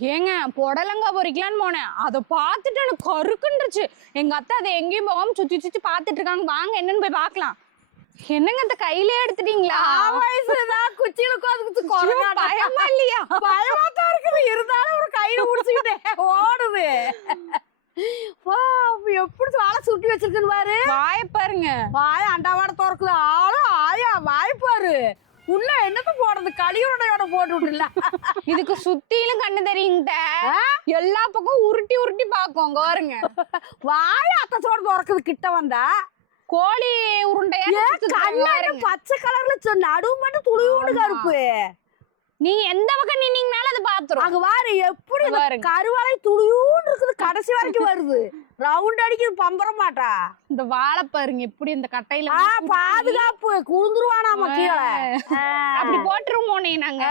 ஏங்க புடலங்காய் பொரிக்கலான்னு போனேன். அதை பார்த்துட்டு எனக்கு கருக்குன்றுச்சு. எங்க அத்தை அதை எங்கேயும் போகாம சுத்தி சுத்தி பார்த்துட்டு இருக்காங்க. வாங்க என்னன்னு போய் பார்க்கலாம். என்னங்க அந்த கையிலே எடுத்துட்டீங்களா? வயசுதான். குச்சியில உட்காந்து பயமா இல்லையா? பயமா தான் இருக்குது. இருந்தாலும் ஒரு கையில முடிச்சுக்கிட்டே ஓடுது. வா எப்படி வாழை சுட்டி வச்சிருக்குன்னு பாரு. வாய பாருங்க. வாய அண்டாவாட திறக்குது. ஆளும் ஆயா வாய் பாரு. உள்ள என்னத்த போடுறது? களியுடையோட போட்டு விட்டுல இதுக்கு சுத்திலும் கண்ணு தெரியுங்கிட்ட எல்லா பக்கம் உருட்டி உருட்டி பாக்கும் அங்க பாருங்க. வாய அத்தச்சோட திறக்குது கிட்ட வந்தா. கோழி உருண்டையா. பச்சை கலர்ல சொன்ன நடுவு மட்டும் துளியோடு. கருப்பு. நீங்க எந்த பக்கம் நின்னீங்கனாலும் அது பாத்துரும். அங்க வாரு எப்படி. கருவாலை துளியூன்னு இருக்குது கடைசி வரைக்கும் வருது. ரவுண்ட் அடிக்குது பம்பர மாட்டா. இந்த வாழை பாருங்க எப்படி இந்த கட்டையில பாதுகாப்பு குழுந்துருவானாம கீழே. அப்படி போட்டுரும் போனே நாங்க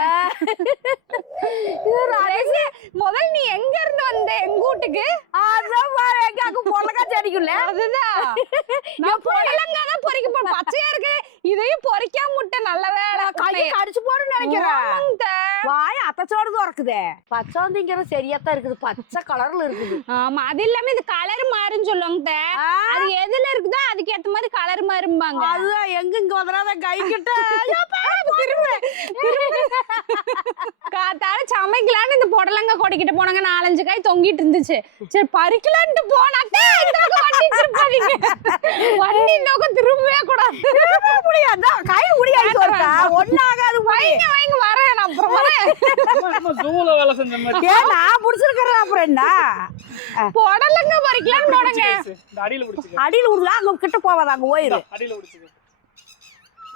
முதல்ல நீ எங்க இருந்து வந்த? எங்க வீட்டுக்கு? அதான் எங்க அங்க பொல்லக்கா செடிக்குள்ள. அதுதான். நான் புடலங்காய் தான் பொரிக்க போறேன். பச்சையா இருக்கு. இதையும் பொரிக்காம முட்டை நல்ல வேலை கையை கடிச்சு போறேன்னு நினைக்கிறேன். வாய் அத்தச்சோடு திறக்குதே பச்சோந்திங்கிற சரியாத்தான் இருக்குது. பச்சை கலர்ல இருக்குது. ஆமா அது இல்லாம இது கலர் மாறுன்னு சொல்லுவாங்க அது எதுல இருக்குதோ அதுக்கு ஏத்த மாதிரி கலர் மாறும்பாங்க. அதுதான் எங்க இங்க வந்துடாத கை கிட்ட? காத்தால சமைக்கலான்னு இந்த புடலங்காய் கொடிக்கிட்டு போனாங்க. நாலஞ்சு காய் தொங்கிட்டு இருந்துச்சு. சரி பறிக்கலான்ட்டு போனாக்கா வண்டி பக்கம் திரும்பவே கூடாது. கை முடியாது இருக்கா? ஒன்னாகாது. வைங்க வைங்க வரேன் நான் அப்புறம் வரேன். நம்ம ஜூல வேலை செஞ்ச மாதிரி. ஏன் நான் புடிச்சிருக்கிறேன் அப்புறம் என்ன? கைஸ். இந்த அடியில பிடிச்சுக்க அடியில அங்க கிட்ட போவாத அங்க போயிரு அடியில பிடிச்சுக்க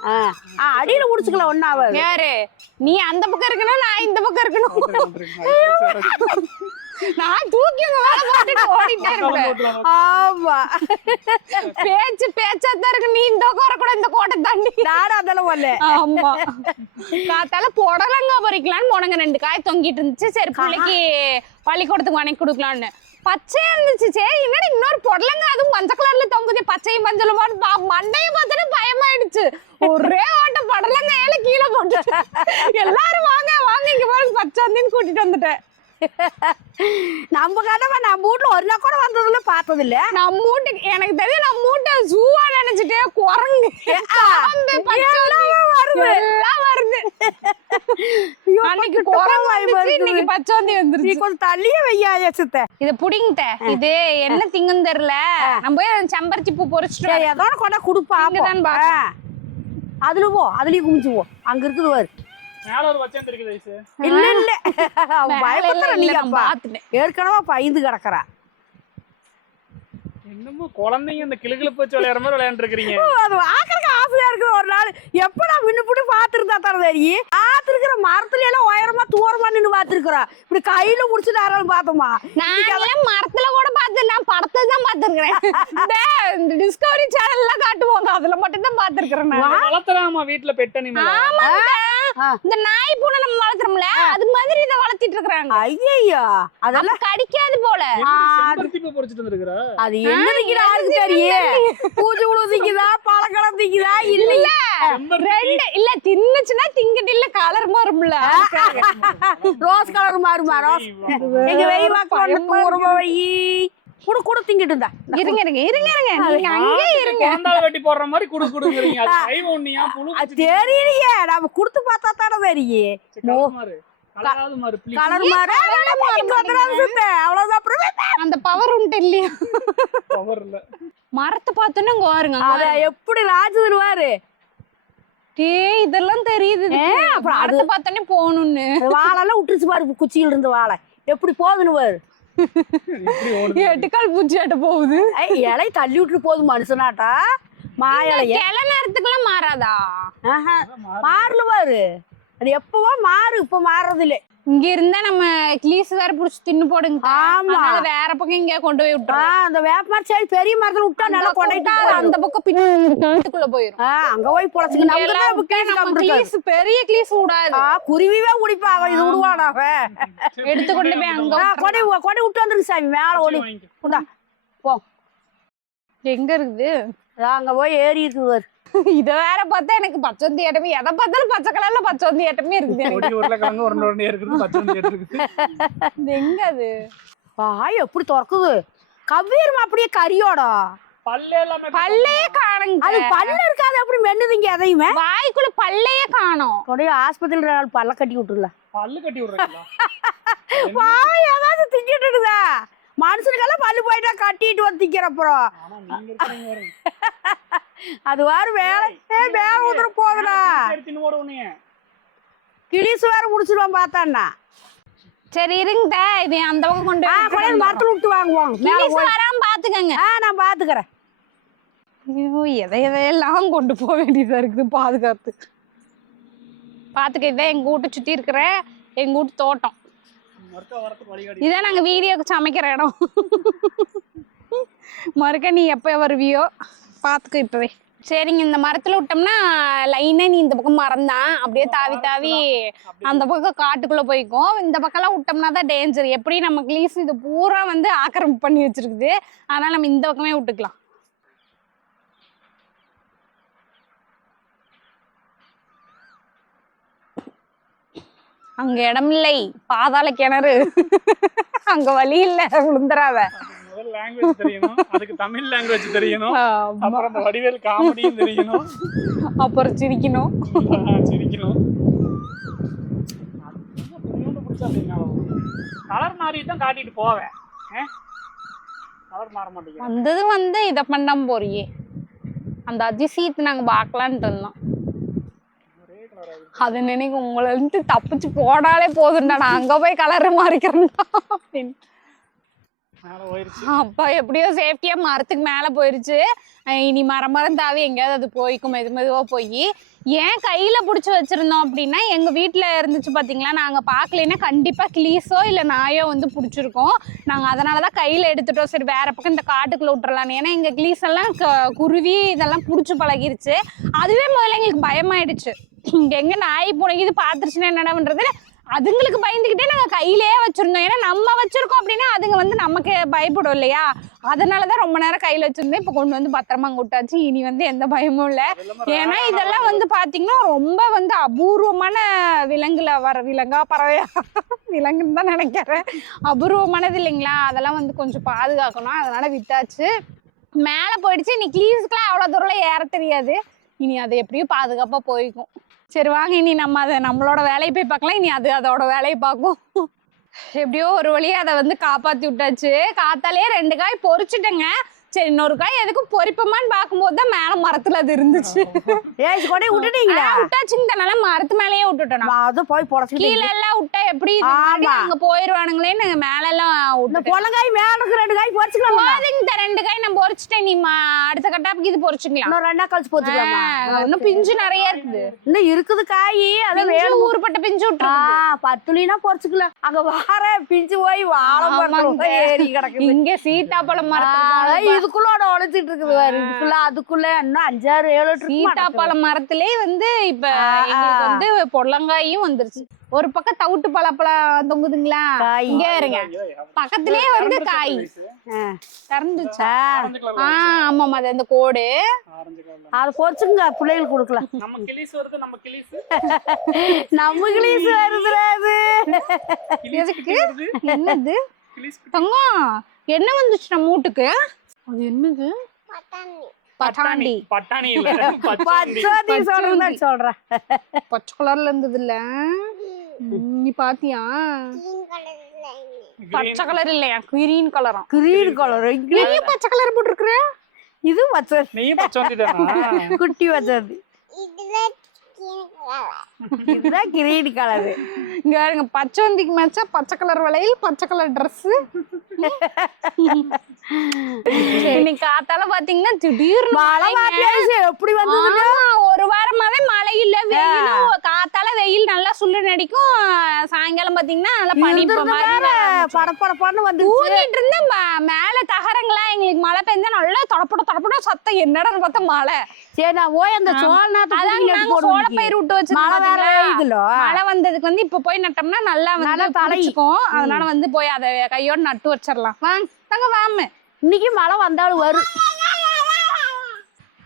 ஆ ஆ, அடியில முடிச்சுக்கல ஒன்னாவது யாரு நீ அந்த பக்கம் இருக்கணும் நான் இந்த பக்கம் இருக்கணும். நான் தூக்கி உங்க மேல போட்டுட்டு ஓடிட்டே கவலை இருப்பேன். போட்டுலாம் ஆமா. பேச்சு பேச்சா தான் இருக்கு நீ இந்த வரக்கூட இந்த கோட்டை தாண்டி. நானும் அதெல்லாம் வரல ஆமா. காத்தால புடலங்காய் பறிக்கலான்னு போனங்க. ரெண்டு காய் தொங்கிட்டு இருந்துச்சு. சரி பிள்ளைக்கு பள்ளிக்கூடத்துக்கு வணக்கி கொடுக்கலான்னு பச்சையா இருந்துச்சு. சரி என்னடி இன்னொரு புடலங்காய் அதுவும் மஞ்சள் கலர்ல தொங்குது. பச்சையும் மஞ்சளுமான்னு பா மண்டைய பார்த்துட்டு பயமாயிடுச்சு. ஒரே ஓட்ட புடலங்காயால கீழே போட்டு எல்லாரும் வாங்க வாங்க இங்க பாருங்க. பச்சை வந்தின்னு கூட்டிட்டு வந்துட்டேன். நம்ம கதவை நம்ம வீட்டுல ஒரு நாள் கூட வந்ததுல பார்த்தது இல்ல நான் மூட்டைக்கு எனக்கு தெரியும் நான் மூட்டை ஜூவா நினைச்சிட்டே குரங்கு. வருது. அன்னைக்கு குரங்கு இன்னைக்கு பச்சை வந்து நீ வந்துருச்சு கொஞ்சம் தள்ளியே வையா சித்த. இத புடிங்கிட்ட. இது என்ன திங்குன்னு தெரியல. நம்ம போய் செம்பருத்தி பூ பொறிச்சிட்டு அதோட கொண்டா கொடுப்பா பார்க்கணும். அதுல போ அதுலயும் குமிச்சு போ. அங்க இருக்குது மேல ஒரு வச்சம் இருக்குது இல்ல இல்ல. அவன் பயப்பத்துல நீ அப்பா. பாத்துட்டேன். ஏற்கனவே பயந்து கிடக்குறா. என்னமோ குழந்தைங்க இந்த கிளுகிழப்பு விளையாடுற மாதிரி விளையாண்டு இருக்கிறீங்க அது ஆக்கிறதுக்கு ஆசையா இருக்கு ஒரு நாள். எப்ப நான் முன்னுப்பிட்டு பாத்துருந்தா தானே தெரியும். பாத்துருக்கிற மரத்துல எல்லாம் உயரமா தூரமா நின்னு பாத்துருக்குறோம் இப்படி கையில முடிச்சுட்டு யாராலும் பார்த்தோமா? நான் மரத்துல கூட பார்த்து நான் படத்துல தான் பாத்துருக்கிறேன் இந்த டிஸ்கவரி சேனல்ல காட்டுவாங்க. அதுல மட்டும் தான் பாத்துருக்கிறேன் நான். வளர்த்துறாமா வீட்டுல பெட் அனிமல் ஆமாங்க. ஆ. இந்த நாய் பூனை நம்ம வளர்க்குறோம்ல அது மாதிரி இதை வளர்த்திட்டு இருக்கிறாங்க. ஐயோ அதெல்லாம் கடிக்காது போல. அது என்ன திங்குதா யாருக்கு தெரியும் பூஜை உழவு திங்குதா பழக்கடம் இல்ல. செம்பருத்தி ரெண்டு இல்ல தின்னுச்சுன்னா திங்கிட்டு இல்ல கலர் மாறும்ல. ரோஸ் கலர் மாறுமா ரோஸ் எங்க வெய் வாக்கு தூரமா வை கூட கூட திங்கிட்டு இருந்தா. இருங்க இருங்க இருங்க இருங்க. நீங்க அங்கே இருங்க. வெட்டி போடுற மாதிரி குடு குடுங்குறீங்க. அது கை ஒண்ணியா புழு அது தெரியலையே. நம்ம கொடுத்து பார்த்தா தானே தெரியும். கலர் மாறு. அவ்வளவுதான் அந்த பவர் உண்டு இல்லையா? இல்ல. மரத்தை பார்த்தோன்னே இங்க பாருங்க அத எப்படி ராஜு வருவாரு டேய் இதெல்லாம் தெரியுது அப்புறம் மரத்தை பார்த்தோன்னே போகணும்னு. வாழெல்லாம் விட்டுருச்சு பாரு குச்சியில இருந்து வாழை எப்படி போகுதுன்னு பாரு. எட்டுக்கால் பூச்சியாட்ட போகுது. இலை தள்ளி விட்டுட்டு போகுது மனுஷனாட்டா. மாயலைய. கிளை நேரத்துக்குலாம் மாறாதா. மாறல பாரு. அது எப்பவோ மாறு இப்ப மாறுறது இல்ல இங்க இருந்தா நம்ம கிளீஸ் வேற புடிச்சு தின்னு போடுங்க. ஆமா. வேற பக்கம் இங்க கொண்டு போய் விட்டுறோம் அந்த வேப்ப மரம் செடி பெரிய மரத்துல விட்டா நல்லா போயிடும். அந்த பக்கம் பின்னாட்டுக்குள்ள போயிரும். அங்க போய் பொழைச்சுக்க நம்ம. கிளீஸ் பெரிய கிளீஸ் விடாது. குருவிவே குடிப்பா அவன் இது விடுவாடா அவன் எடுத்து கொண்டு போய் அங்க கொடை கொடை விட்டு வந்துருக்கு சாமி மேல ஓடி போ. எங்க இருக்குது? அங்க போய் ஏறி இருக்குது. இத வேற பார்த்தா எனக்கு பச்சோந்தி ஆட்டமே எதை பார்த்தாலும் பச்சை கலர்ல பச்சோந்தி ஆட்டமே இருக்குது உருளைக்கிழங்கு உருண்டை எங்க அது? வாய் எப்படி திறக்குது? கவ்வியரும் அப்படியே கறியோட பல்லே காணுங்க. அது பல்லு இருக்காது அப்படி மென்னுதுங்க எதையுமே. வாய்க்குள்ள பல்லையே காணோம். உடனே ஆஸ்பத்திரியில் நாலு பல்ல கட்டி விட்டுருல. பல்லு கட்டி விடுறீங்களா வாய் ஏதாச்சும் திங்கிட்டுதா மனுஷனுக்கெல்லாம் பல்லு போயிட்டா கட்டிட்டு பாருங்க. அது வேற வேலை. வேலை உதற போகுதா. கிளிசு வேற முடிச்சிருவான் பார்த்தான்னா. சரி இருங்க இது அந்த பக்கம் கொண்டு ஆ கொண்டாந்து மரத்துல விட்டு கிளிஸ் போய். வராம பாத்துக்கங்க ஆ நான் பாத்துக்கிறேன் ஐயோ எதை எதையெல்லாம் கொண்டு போக வேண்டியதா இருக்குது பாதுகாத்து. பாத்துக்க இதான் எங்க வீட்டை சுத்தி இருக்கிற எங்க வீட்டு தோட்டம். இதான் நாங்க வீடியோக்கு சமைக்கிற இடம். மறுக்க நீ எப்போ வருவியோ பார்த்துக்க இப்போவே சரிங்க இந்த மரத்தில் விட்டோம்னா லைனாக நீ இந்த பக்கம் மரம் தான் அப்படியே தாவி தாவி அந்த பக்கம் காட்டுக்குள்ளே போய்க்கும். இந்த பக்கம்லாம் விட்டோம்னா தான் டேஞ்சர் எப்படி நம்ம கிளீஸ் இது பூரா வந்து ஆக்கிரமிப்பு பண்ணி வச்சிருக்குது. அதனால் நம்ம இந்த பக்கமே விட்டுக்கலாம். அங்க இடம் இல்லை பாதாள கிணறு. அங்க வழி இல்ல ஆமா. அப்புறம் அந்த வடிவேல் காமெடியும் தெரியணும். அப்புறம் சிரிக்கணும். கலர் மாறி தான் காட்டிட்டு போவேன். கலர் மாற மாட்டேங்குது வந்தது வந்து இதை பண்ணாம போறியே. அந்த அதிசயத்தை நாங்க பார்க்கலான்ட்டு இருந்தோம் அது நினைக்க உங்களை இருந்து தப்பிச்சு போனாலே போதும்டா. நான் அங்க போய் கலர் மாறிக்கிறேன்டா அப்படின்னு. அப்பா எப்படியோ சேஃப்டியா மரத்துக்கு மேல போயிருச்சு. இனி மரம் மரம் தாவி எங்கேயாவது அது போய்க்கும் மெது மெதுவா போய். ஏன் கையில புடிச்சு வச்சிருந்தோம் அப்படின்னா எங்க வீட்ல இருந்துச்சு பாத்தீங்களா நாங்க பார்க்கலைன்னா கண்டிப்பா கிளீஸோ இல்ல நாயோ வந்து புடிச்சிருக்கோம். நாங்க அதனாலதான் கையில எடுத்துட்டோம். சரி வேற பக்கம் இந்த காட்டுக்குள்ள விட்டுறலாம் ஏன்னா எங்க கிளீஸ் எல்லாம் குருவி இதெல்லாம் புடிச்சு பழகிருச்சு. அதுவே முதல்ல எங்களுக்கு பயமாயிடுச்சு. எங்க நாய் பூனைக்கு இது பாத்துருச்சுன்னா என்னடா பண்றது? அதுங்களுக்கு பயந்துக்கிட்டே நாங்க கையிலேயே வச்சிருந்தோம். ஏன்னா நம்ம வச்சிருக்கோம் அப்படின்னா அதுங்க வந்து நமக்கு பயப்படும் இல்லையா? அதனாலதான் ரொம்ப நேரம் கையில வச்சிருந்தேன். இப்ப கொண்டு வந்து பத்திரமா அங்க விட்டாச்சு. இனி வந்து எந்த பயமும் இல்ல. ஏன்னா இதெல்லாம் வந்து பாத்தீங்கன்னா ரொம்ப வந்து அபூர்வமான விலங்குல வர விலங்கா பறவையா? விலங்குன்னு தான் நினைக்கிறேன். அபூர்வமானது இல்லைங்களா? அதெல்லாம் வந்து கொஞ்சம் பாதுகாக்கணும். அதனால விட்டாச்சு. மேலே போயிடுச்சு. இனி கிளீஸ்க்குலாம் அவ்வளோ தூரம் ஏற தெரியாது. இனி அது எப்படியும் பாதுகாப்பாக போய்க்கும். சரி வாங்க இனி நம்ம அதை நம்மளோட வேலையை போய் பார்க்கலாம். இனி அது அதோட வேலையை பார்க்கும் எப்படியோ ஒரு வழியை அதை வந்து காப்பாற்றி விட்டாச்சு. காத்தாலே ரெண்டு காய் பொறிச்சிட்டேங்க. சரி இன்னொரு காய் எதுக்கும் பொறிப்போமான்னு பார்க்கும்போது தான் மேலே மரத்தில் அது இருந்துச்சு. ஏய் கொண்டே விட்டுட்டீங்களா? விட்டாச்சுங்க நல்லா மரத்து மேலேயே விட்டுட்டோம். அது போய் புடச்சிக்கிட்டு கீழே எல்லாம் விட்டா எப்படி. அங்க போயிருவானுங்களேன்னு மேல எல்லாம் விட்டுட்டேன். பொள்ளங்காய் மேல இருக்கு ரெண்டு காய் பொறிச்சுக்கலாமா? போதுங்க ரெண்டு காய் நான் பொறிச்சிட்டேன். நீ அடுத்த கட்டாப்புக்கு இது பொறிச்சுக்கலாம். இன்னும் ரெண்டா கழிச்சு பொறிச்சுக்கலாமா? இன்னும் பிஞ்சு நிறைய இருக்குது. இன்னும் இருக்குது காய். அது வேணும். ஊறுபட்ட பிஞ்சு ஆ விட்டுருக்கு பத்துலினா பொறிச்சுக்கலாம் அங்க வார பிஞ்சு போய் வாழை. போய் ஏறி கிடக்குது. இங்க சீத்தாப்பழம் மரத்துல இதுக்குள்ளோட உழைச்சிட்டு இருக்குது பாரு. இதுக்குள்ள அதுக்குள்ள இன்னும் அஞ்சாறு ஏழு? சீத்தாப்பழம் மரத்திலே வந்து இப்ப வந்து பொள்ளங்காயும் வந்துருச்சு. ஒரு பக்கம் தவிட்டு பழப்பழம் தொங்குதுங்களா. இங்க இருங்க. பக்கத்திலே வந்து காய். ஆ. திறந்துச்சா ஆ. ஆமாமா அது அந்த கோடு. அதை பொறிச்சுங்க பிள்ளைகளுக்கு கொடுக்கலாம் நம்ம கிளிஸ் வருது நம்ம கிளிஸ். நம்ம கிளிஸ் வருது. என்னது? கிளிஸ் குட்டி. தங்கம் என்ன வந்துச்சு நம்ம வீட்டுக்கு? அது என்னது? பட்டாண்டி பட்டாணி. இல்ல பச்சோதி சொல்றேன் சொல்றேன். பச்சை கலர்ல இருந்தது இல்ல நீ பாத்தியா? பச்சை கலர் இல்லையா? கிரீன் கலரா கிரீன் கலர் நீயும் பச்சை கலர் போட்டிருக்கிற? இது பச்சை பச்சோந்தி தானா? குட்டி வச்சது இதுதான் கிரீன் கலர் இங்க பாருங்க பச்சை வந்திக்கு மேட்சா பச்சை கலர் வளையல் பச்சை கலர் ட்ரெஸ் இன்னைக்கு காத்தால பாத்தீங்கன்னா திடீர்னு மழை எப்படி வந்தது ஆமா, ஒரு வாரமாவே மழை இல்ல. வெயிலும் காத்தால வெயில் நல்லா சுள்ளு நடிக்கும். சாயங்காலம் பாத்தீங்கன்னா நல்லா பனி படப்படப்பான்னு வந்து ஊதிட்டு இருந்த ம- மேல தகரங்களா எங்களுக்கு மழை பெஞ்சா நல்லா தடப்பட தடப்பட சத்தம். என்னடான்னு பார்த்தா மழை. சரி நான் போய் அந்த சோழ பயிர் விட்டு பெய்யுதுலோ? மழை வந்ததுக்கு வந்து இப்ப போய் நட்டோம்னா நல்லா வந்து தலை. தலைச்சுக்கும் அதனால வந்து போய் அதை கையோட நட்டு வச்சிடலாம். வாங்க. தங்க வாம இன்னைக்கு மழை வந்தாலும் வரும்.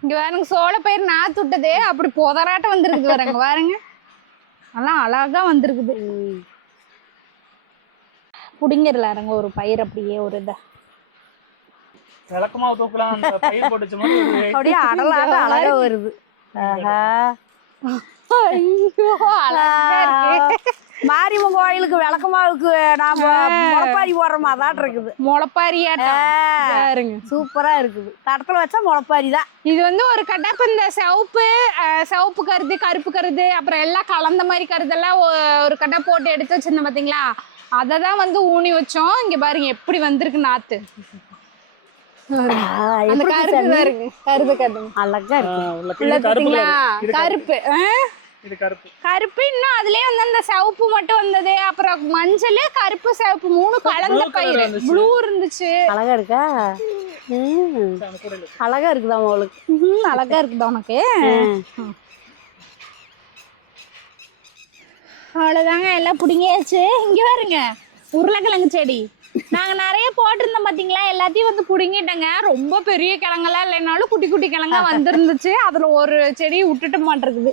இங்க பாருங்க சோள பயிர் நாத்து விட்டது அப்படி புதராட்டம் வந்திருக்குது பாருங்க பாருங்க. நல்லா அழகா வந்திருக்குது. புடிங்கிடலாருங்க ஒரு பயிர் அப்படியே ஒரு இதை. விளக்கமா தூக்கலாம் அந்த பயிர் போட்டுச்சு மாதிரி ஒரு அப்படியே அடலாட்டம் அழகா வருது. ஆஹா. ஐயோ அழகா இருக்கு. மாரியம்மன் கோயிலுக்கு விளக்கமாவுக்கு நாம முளப்பாரி போடுறோமா அதாட்டு இருக்குது. பாருங்க சூப்பரா இருக்குது. தடத்துல வச்சா முளப்பாரி தான். இது வந்து ஒரு கட்டப்பு இந்த சிவப்பு சிவப்பு கருது கருப்பு கருது அப்புறம் எல்லாம் கலந்த மாதிரி கருதெல்லாம் ஒரு கட்டை போட்டு எடுத்து வச்சிருந்தோம் பாத்தீங்களா? அதை தான் வந்து ஊனி வச்சோம். இங்க பாருங்க எப்படி வந்திருக்கு நாத்து. கருப்பு. கருப்பு. இது கருப்பு. கருப்பு இன்னும் அதுலயே வந்து அந்த சிவப்பு மட்டும் வந்தது. அப்புறம் மஞ்சள் கருப்பு சிவப்பு மூணு கலந்த பயிர் வந்துச்சு. ப்ளூ இருந்துச்சு. அழகா இருக்கா. அழகா இருக்குதா அவளுக்கு அழகா இருக்குதா உனக்கு? அவ்வளவுதாங்க எல்லாம் புடுங்கியாச்சு. இங்க பாருங்க உருளைக்கிழங்கு செடி. நாங்க நிறைய போட்டிருந்தோம் பாத்தீங்களா? எல்லாத்தையும் வந்து புடுங்கிட்டேங்க. ரொம்ப பெரிய கிழங்கெல்லாம் இல்லைனாலும் குட்டி குட்டி கிழங்கா வந்திருந்துச்சு. அதுல ஒரு செடி விட்டுட்டு மாட்டிருக்குது.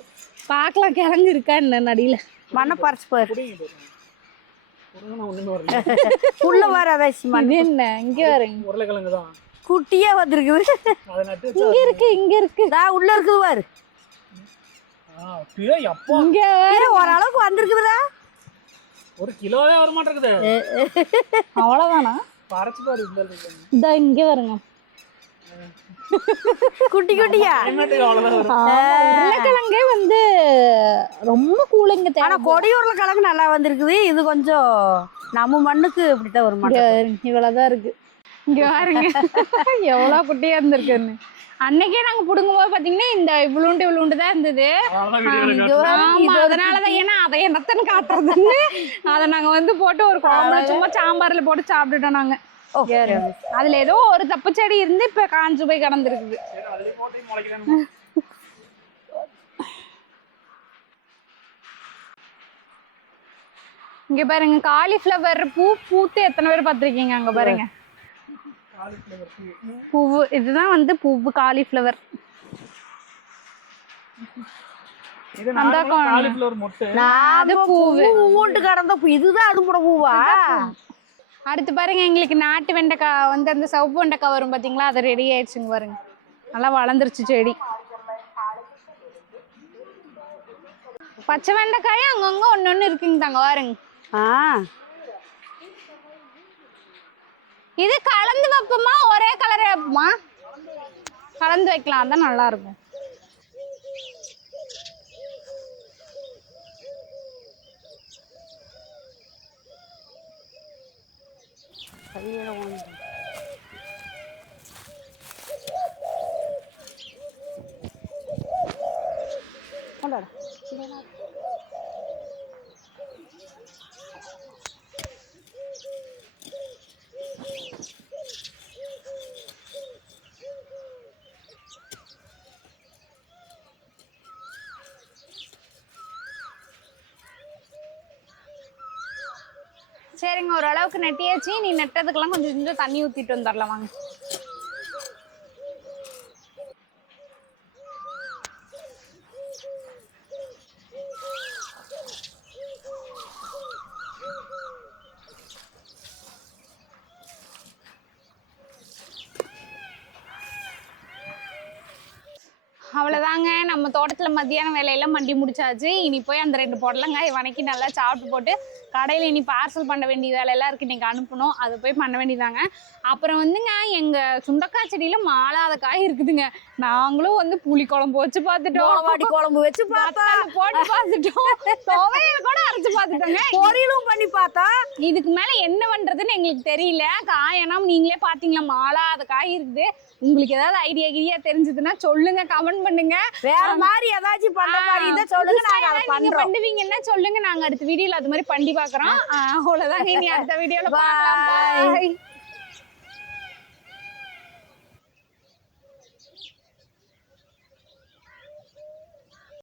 பார்க்கலாம் கிழங்கு இருக்கா என்ன நடியில மண்ணை பறிச்சு போயிரு. உள்ள வர அதாச்சு மண் இது என்ன? இங்க பாருங்க உருளைக்கிழங்கு தான். குட்டியே வந்திருக்குது. இங்க இருக்கு இங்க இருக்கு. நான் உள்ள இருக்குது பாரு. இங்க ஏ, ஓரளவுக்கு வந்திருக்குதுடா. ஒரு கிலோவே வர மாட்டேங்குது அவ்வளவுதானா? பறச்சு பாரு. இந்த இங்க வருங்க. குட்டி குட்டியா? உருளைக்கிழங்கே வந்து ரொம்ப கூலிங்க ஆனா தேவை கொடியூர்ல கிழங்கு நல்லா வந்திருக்குது. இது கொஞ்சம் நம்ம மண்ணுக்கு இப்படித்தான் ஒரு பாருங்க, இவ்வளவுதான் இருக்கு. இங்க பாருங்க. எவ்வளவு குட்டியா இருந்திருக்குன்னு. அன்னைக்கே நாங்க புடுங்கும் போது பாத்தீங்கன்னா இந்த இவ்வளோண்டு இவ்வளோண்டு தான் இருந்தது அதனாலதான் ஏன்னா அதை என்னத்தன்னு காட்டுறதுன்னு. அதை நாங்க வந்து போட்டு ஒரு குழம்புல சும்மா சாம்பார்ல போட்டு சாப்பிட்டுட்டோம் நாங்க. அதுல ஏதோ ஒரு தப்பு செடி இருந்து இப்ப காஞ்சு போய் கிடந்திருக்குது. இங்க பாருங்க காலிஃப்ளவர் பூ பூத்து எத்தனை பேர் பார்த்திருக்கீங்க அங்க பாருங்க. பூவு இதுதான் வந்து பூவு காலிஃப்ளவர் இது அந்த நார்மலா காணும். காலிஃப்ளவர் மொட்டு. அது பூவு. மூண்டு கடந்த பூ. இதுதான் அது கூட பூவா? அடுத்து பாருங்க எங்களுக்கு நாட்டு வெண்டைக்காய் வந்து அந்த சிவப்பு வெண்டைக்காய் வரும் பாத்தீங்களா அது ரெடி ஆயிடுச்சுங்க பாருங்க. நல்லா வளர்ந்துருச்சு செடி. பச்சை வெண்டைக்காயும் அங்கங்க ஒண்ணு இருக்குங்க தாங்க பாருங்க. ஆ. இது கலந்து வைப்போமா? ஒரே கலரே வைப்போமா? கலந்து வைக்கலாம் அதான் நல்லா இருக்கும். 出来了，进来。சரிங்க ஓரளவுக்கு நெட்டியாச்சு. நீ நெட்டதுக்கெல்லாம் கொஞ்சம் கொஞ்சம் தண்ணி ஊத்திட்டு வந்துடலாம் வாங்க. அவ்வளோதாங்க நம்ம தோட்டத்தில் மத்தியான வேலையெல்லாம் மண்டி முடிச்சாச்சு. இனி போய் அந்த ரெண்டு பொடலங்காய் வணக்கி நல்லா சாப்பிட்டு போட்டு கடையில் இனி பார்சல் பண்ண வேண்டிய வேலையெல்லாம் இருக்குது இன்றைக்கி அனுப்பணும். அது போய் பண்ண வேண்டியதாங்க. அப்புறம் வந்துங்க எங்கள் சுண்டக்காய் செடியில் மாளாத காய் இருக்குதுங்க. நாங்களும் வந்து புளி குழம்பு வச்சு பார்த்துட்டோம். மோளவாடி குழம்பு வச்சு பார்த்தா. வத்தல் போட்டு பார்த்துட்டோம். துவையல் கூட அரைச்சு பார்த்துட்டோங்க. பொரியலும் பண்ணி பார்த்தா. இதுக்கு மேல என்ன பண்றதுன்னு எங்களுக்கு தெரியல. காயெல்லாம் நீங்களே பாத்தீங்களா மாலா அது காய் இருக்குது. உங்களுக்கு ஏதாவது ஐடியா கிரியா தெரிஞ்சதுன்னா சொல்லுங்க கமெண்ட் பண்ணுங்க. வேற மாதிரி ஏதாச்சும் பண்ற மாதிரி இருந்தா சொல்லுங்க. நாங்க அதை பண்றோம். பண்ணுவீங்கன்னா சொல்லுங்க. நாங்க அடுத்த வீடியோல அது மாதிரி பண்ணி பாக்குறோம் அவ்வளவுதாங்க. இனி அடுத்த வீடியோல Bye.